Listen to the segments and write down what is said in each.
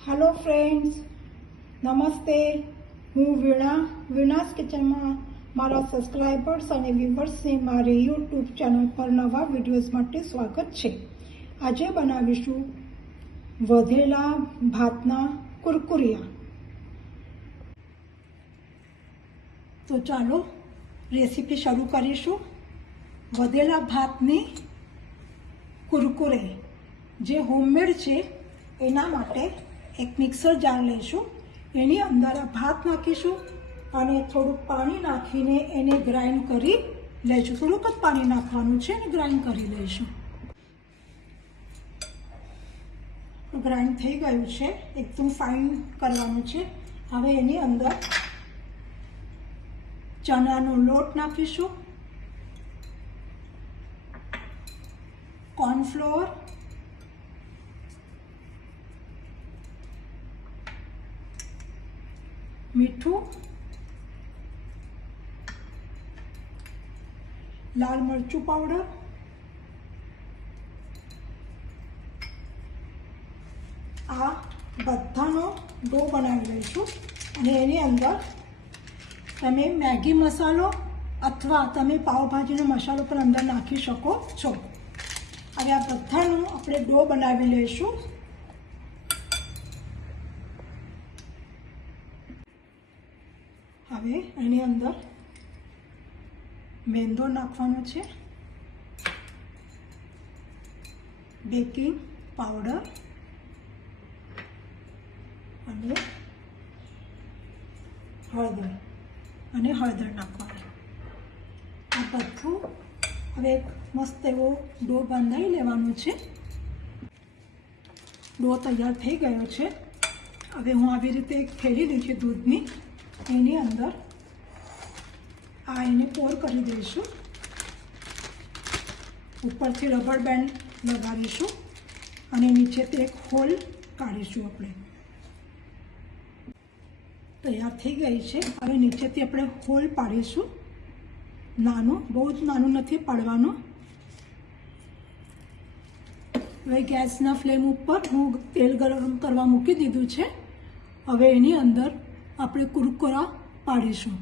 Hello friends, नमस्ते। हूँ वीणास kitchen में मारा सब्सक्राइबर्स और व्यूवर्स ने मारी यूट्यूब चैनल पर नवा विडियोज माटे स्वागत है। आज बनावीशु वधेला भातना कुरकुरिया। तो चलो रेसिपी शुरू करीशु। वधेला भातनी कुरकुरे जे होममेड छे एना माटे एक मिक्सर जार लईशुं। एनी अंदर भात नाखीशुं अने थोड़ुं पाणी नाखीने एने ग्राइंड करी लईशुं। थोड़ुंक ज पाणी नाखवानुं छे अने ग्राइंड करी लईशुं। ग्राइंड थई गयुं छे, एकदम फाइन करवानुं छे। हवे एनी अंदर चनानो लोट नाखीशुं, कॉर्नफ्लोर, मीठू, लाल मरचू पाउडर, आ बधानो डो बनावी लईशुं। अने एनी अंदर तमे मैगी मसालो अथवा तमे पावभाजीनो मसालो पण अंदर नाखी शको छो। हवे आ बधानो आपणे डो बनावी लईशुं। हवे एनी अंदर मेंदो नाखवानो छे, बेकिंग पाउडर अने हळदर नाखवानो। आ बधुं हवे एक मस्त एवो डो बांधाई लेवानो छे। डो तैयार थई गयो छे। हवे हूँ आवी रीते एक थैली ली छे दूधनी, एनी अंदर आ एने पोर करी दईशुं। उपरथी रबर बेन्ड लगावीशुं अने नीचेथी एक होल काढीशुं। आपणे तैयार थई गई छे। हवे नीचेथी आपणे होल पाडीशुं। नानुं, बहु ज नानुं नथी पाडवानुं। हवे गैसना फ्लेम उपर हूँ तेल गरम करवा मूकी दीधुं छे। हवे एनी अंदर આપણે કુરકુરા પાડીશું।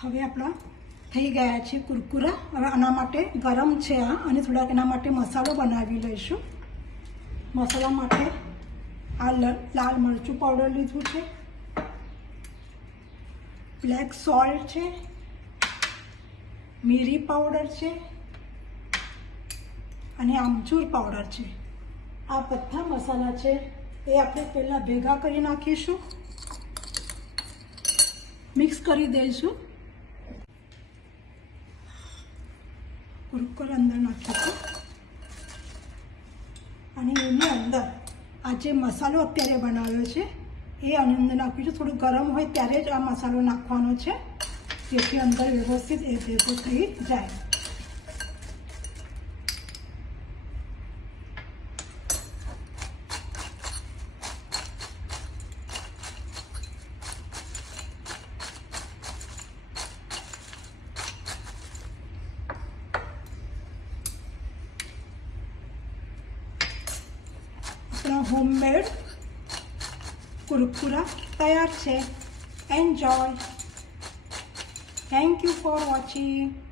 હવે આપણા થઈ ગયા છે કુરકુરા। હવે આના માટે ગરમ છે આ, અને થોડાક એના માટે મસાલો બનાવી લઈશું। મસાલા માટે આ લાલ મરચું પાવડર લીધું છે, બ્લેક સોલ્ટ છે, મીરી પાવડર છે અને આમચૂર પાવડર છે। આ બધા મસાલા છે એ આપણે પહેલાં ભેગા કરી નાખીશું, મિક્સ કરી દઈશું। કુરકુરા અંદર નાખીશું અને એની અંદર આ જે મસાલો અત્યારે બનાવ્યો છે એ અંદર નાખીશું। થોડું ગરમ હોય ત્યારે જ આ મસાલો નાખવાનો છે, જેથી અંદર વ્યવસ્થિત એ ભેગો થઈ જાય। होममेड कुरकुरा तैयार है। Enjoy. Thank you for watching.